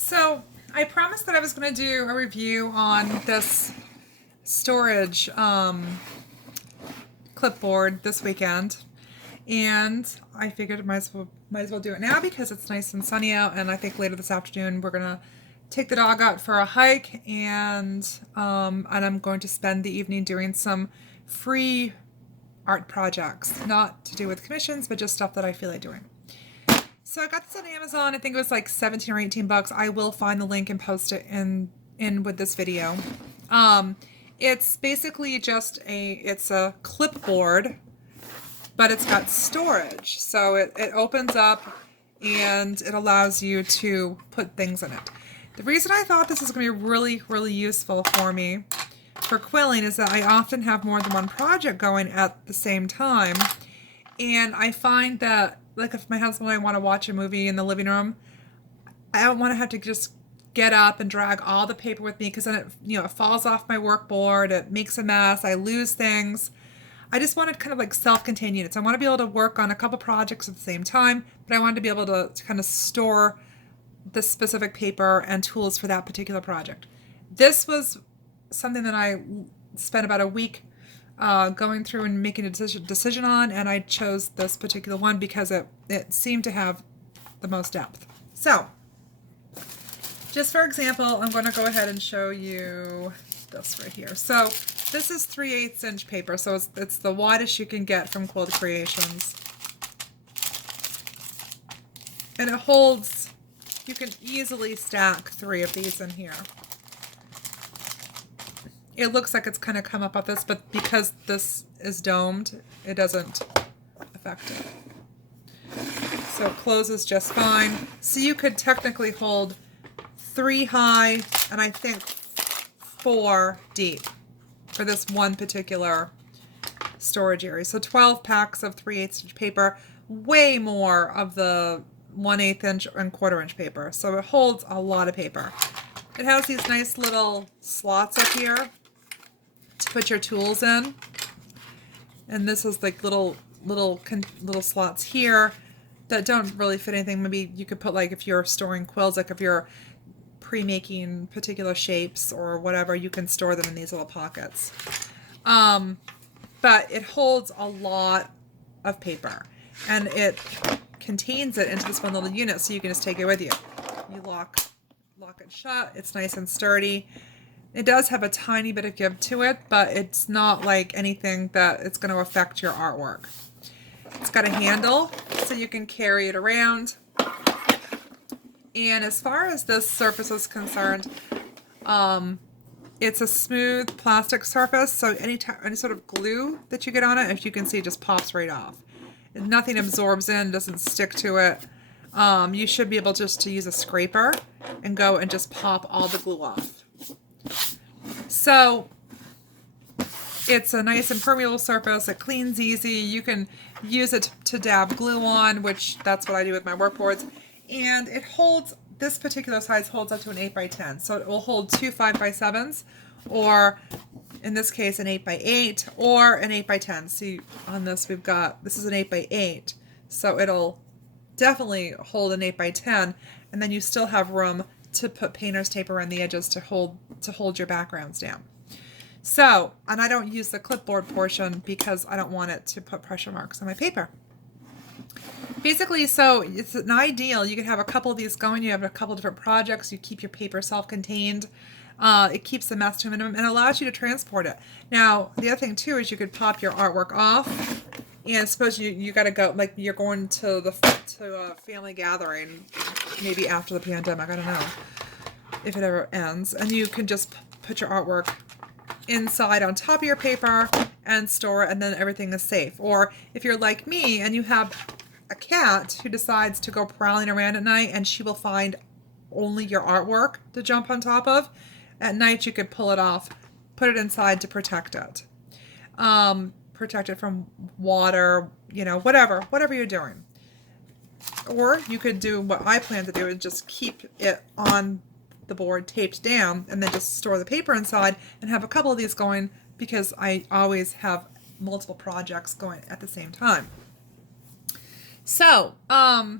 So I promised that I was going to do a review on this storage clipboard this weekend, and I figured I might as well do it now because it's nice and sunny out, and I think later this afternoon we're gonna take the dog out for a hike, and I'm going to spend the evening doing some free art projects, not to do with commissions, but just stuff that I feel like doing. So I got this on Amazon. I think it was like 17 or 18 bucks. I will find the link and post it in with this video. It's basically just it's a clipboard, but it's got storage. So it opens up and it allows you to put things in it. The reason I thought this is going to be really, really useful for me for quilling is that I often have more than one project going at the same time. And I find that, like, if my husband and I want to watch a movie in the living room, I don't want to have to just get up and drag all the paper with me, because then it falls off my workboard, it makes a mess, I lose things. I just wanted kind of like self-contained units. I want to be able to work on a couple projects at the same time, but I wanted to be able to kind of store the specific paper and tools for that particular project. This was something that I spent about a week going through and making a decision on, and I chose this particular one because it seemed to have the most depth. So, just for example, I'm going to go ahead and show you this right here. So, this is 3/8 inch paper, so it's the widest you can get from Quilt Creations. And it holds, you can easily stack 3 of these in here. It looks like it's kind of come up with this, but because this is domed, it doesn't affect it. So it closes just fine. So you could technically hold 3 high and I think 4 deep for this one particular storage area. So 12 packs of 3/8 inch paper, way more of the 1/8 inch and 1/4 inch paper. So it holds a lot of paper. It has these nice little slots up here to put your tools in, and this is like little slots here that don't really fit anything. Maybe you could put, like, if you're storing quills, like if you're pre-making particular shapes or whatever, you can store them in these little pockets. But it holds a lot of paper, and it contains it into this one little unit, so you can just take it with you. You lock it shut. It's nice and sturdy. It does have a tiny bit of give to it, but it's not like anything that it's going to affect your artwork. It's got a handle, so you can carry it around. And as far as this surface is concerned, it's a smooth plastic surface, so any sort of glue that you get on it, if you can see, just pops right off. Nothing absorbs in, doesn't stick to it. You should be able just to use a scraper and go and just pop all the glue off. So it's a nice impermeable surface. It cleans easy. You can use it to dab glue on, which that's what I do with my workboards. And it holds, this particular size holds up to an 8x10. So it will hold 2 5x7s, or in this case an 8x8 or an 8x10. See, on this this is an 8x8. So it'll definitely hold an 8x10, and then you still have room to put painter's tape around the edges to hold your backgrounds down. So, and I don't use the clipboard portion because I don't want it to put pressure marks on my paper. Basically, so it's an ideal. You can have a couple of these going. You have a couple different projects. You keep your paper self-contained. It keeps the mess to a minimum and allows you to transport it. Now, the other thing too is you could pop your artwork off. And suppose you got to go, like you're going to a family gathering, maybe after the pandemic, I don't know, if it ever ends, and you can just put your artwork inside on top of your paper and store it, and then everything is safe. Or if you're like me and you have a cat who decides to go prowling around at night, and she will find only your artwork to jump on top of, at night you could pull it off, put it inside to protect it. Protect it from water, whatever you're doing. Or you could do what I plan to do, is just keep it on the board taped down, and then just store the paper inside and have a couple of these going, because I always have multiple projects going at the same time. So, a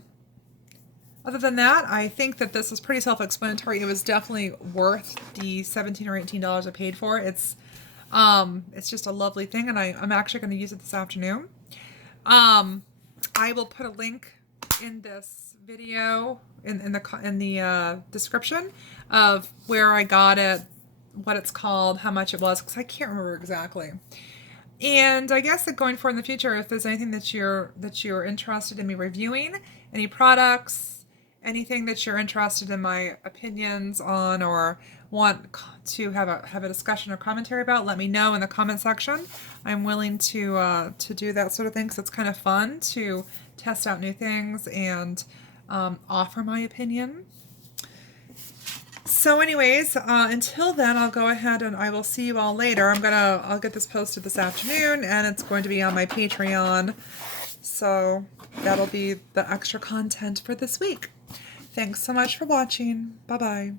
Other than that, I think that this is pretty self-explanatory. It was definitely worth the $17 or $18 I paid for it. It's just a lovely thing, and I'm actually going to use it this afternoon. I will put a link in this video in the description of where I got it, what it's called, how much it was, because I can't remember exactly. And I guess that going forward in the future, if there's anything that you're interested in me reviewing, any products, anything that you're interested in my opinions on, or want to have a discussion or commentary about, let me know in the comment section. I'm willing to do that sort of thing, because it's kind of fun to test out new things and offer my opinion. So anyways, until then, I'll go ahead and I will see you all later. I'll get this posted this afternoon, and it's going to be on my Patreon. So that'll be the extra content for this week. Thanks so much for watching. Bye-bye.